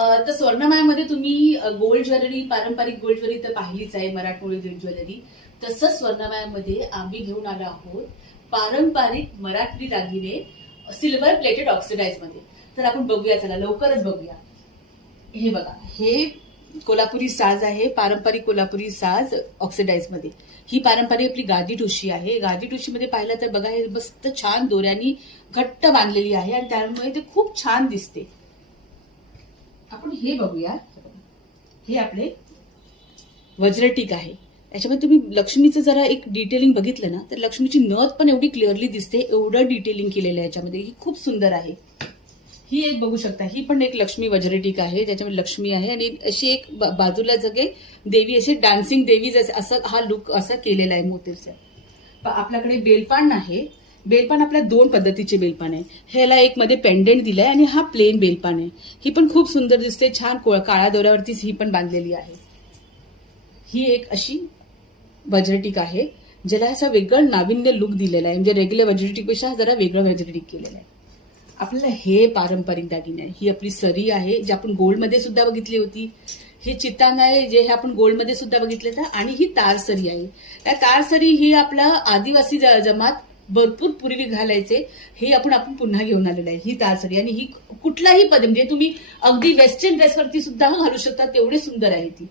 तर स्वर्णमयामध्ये तुम्ही gold jewellery, पारंपरिक गोल्ड ज्वेलरी तर पाहिलीच आहे, मराठमोळी ज्वेलरी. तसंच स्वर्णमयामध्ये आम्ही घेऊन आलो आहोत पारंपरिक मराठी दागिने सिल्वर प्लेटेड ऑक्सिडाइज मध्ये. तर आपण बघूया, चला लवकरच बघूया. हे बघा, हे कोल्हापुरी साज आहे, पारंपरिक कोल्हापुरी साज ऑक्सिडाइज मध्ये. ही पारंपरिक आपली गादी ठुशी आहे. गादी ठुशीमध्ये पाहिलं तर बघा, हे मस्त छान दोऱ्यांनी घट्ट बांधलेली आहे आणि त्यामुळे ते खूप छान दिसते. आपण हे बघूया, हे आपले वज्रटीक आहे. याच्यामध्ये तुम्ही लक्ष्मीचं जरा एक डिटेलिंग बघितलं ना, तर लक्ष्मीची नथ पण एवढी क्लिअरली दिसते, एवढं डिटेलिंग केलेलं आहे याच्यामध्ये. ही खूप सुंदर आहे. ही एक बघू शकता, ही पण एक लक्ष्मी वज्रटीक आहे, ज्याच्यामध्ये लक्ष्मी आहे आणि अशी एक बाजूला जगे देवी, असे डान्सिंग देवी असं हा लुक असा केलेला आहे मोटिव्हचा. आपल्याकडे बेलपान आहे. बेलपान आपल्या दोन पद्धतीचे बेलपान आहे. ह्याला एक मध्ये पेंडेंट दिलाय आणि हा प्लेन बेलपान आहे. ही पण खूप सुंदर दिसते, छान काळ्या दोऱ्यावरतीच ही पण बांधलेली आहे. ही एक अशी वज्रटीक आहे, ज्याला असा वेगळं नाविन्य लुक दिलेला आहे, म्हणजे रेग्युलर वज्रटीक पेक्षा जरा वेगळं वज्रटीक केलेलं आहे. आपल्याला हे पारंपरिक दागिने आहे. ही आपली सरी आहे, जी आपण गोल्डमध्ये सुद्धा बघितली होती. हे चितांग आहे, जे हे आपण गोल्डमध्ये सुद्धा बघितले तर. आणि ही तारसरी आहे. त्या तारसरी ही आपला आदिवासी जमात भरपूर पूर्वी घालायचे, हे आपण पुन्हा घेऊन आलेलं आहे. ही तारसरी आणि ही कुठलाही म्हणजे तुम्ही अगदी वेस्टर्न ड्रेसवरती सुद्धा घालू शकता, तेवढे सुंदर आहे ती.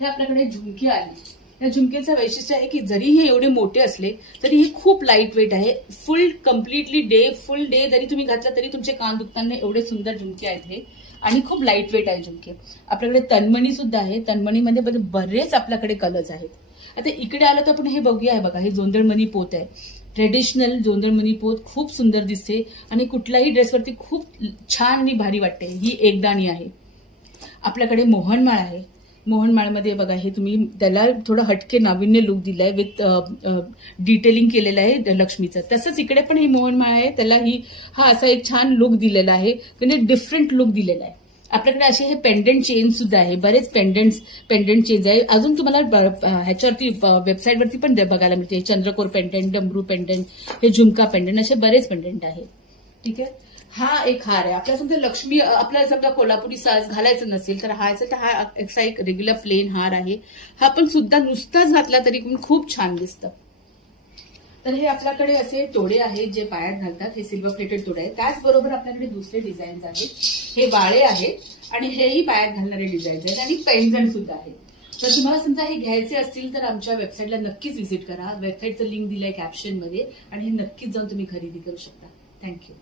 हे आपल्याकडे झुमके आहे. या झुमकेचं वैशिष्ट्य आहे की जरी हे एवढे मोठे असले तरी हे खूप लाईट वेट आहे. फुल डे जरी तुम्ही घातला तरी तुमचे कान दुखतात नाही, एवढे सुंदर झुमके आहेत हे. आणि खूप लाईट वेट आहे झुमके. आपल्याकडे तन्मणी सुद्धा आहे. तन्मणीमध्ये बरेच आपल्याकडे कलर्स आहेत. आता इकडे आलं तर आपण हे बघूया. हे बघा, हे जोंधळमणी पोत आहे. ट्रेडिशनल जोंधळमणी पोत खूप सुंदर दिसते आणि कुठल्याही ड्रेसवरती खूप छान आणि भारी वाटते. ही एकदाणी आहे. आपल्याकडे मोहनमाळ आहे. मोहनमाळमध्ये बघा, हे तुम्ही त्याला थोडं हटके नाविन्य लुक दिलाय, विथ डिटेलिंग केलेलं आहे लक्ष्मीचं. तसंच इकडे पण ही मोहनमाळ आहे, त्याला हा असा एक छान लुक दिलेला आहे, म्हणजे डिफरंट लुक दिलेला आहे. आपल्याकडे असे हे पेंडेंट चेन सुद्धा आहे, बरेच पेंडेंट चेन्स आहे. अजून तुम्हाला ह्याच्यावरती वेबसाईटवरती पण बघायला मिळते. चंद्रकोर पेंडेंट, डमरू पेंडेंट, हे झुमका पेंडेंट, असे बरेच पेंडेंट आहे. ठीक आहे. हा एक हार आहे. आपल्या समजा लक्ष्मी, आपल्याला समजा कोल्हापुरी साज घालायचं नसेल तर हा असा एक रेग्युलर प्लेन हार आहे. हा पण सुद्धा नुसताच घातला तरी पण खूप छान दिसतं. तर हे आपल्याकडे असे तोडे आहेत जे पायात घालतात. हे सिल्वर प्लेटेड तोडे आहेत. त्याचबरोबर आपल्याकडे दुसरे डिझाईन्स आहेत. हे वाळे आहेत आणि हेही पायात घालणारे डिझाईन्स आहेत आणि पैंजण सुद्धा आहेत. तर तुम्हाला समजा हे घ्यायचे असतील तर आमच्या वेबसाईटला नक्कीच व्हिजिट करा. वेबसाईटचं लिंक दिलंय कॅप्शनमध्ये आणि हे नक्कीच जाऊन तुम्ही खरेदी करू शकता. थँक्यू.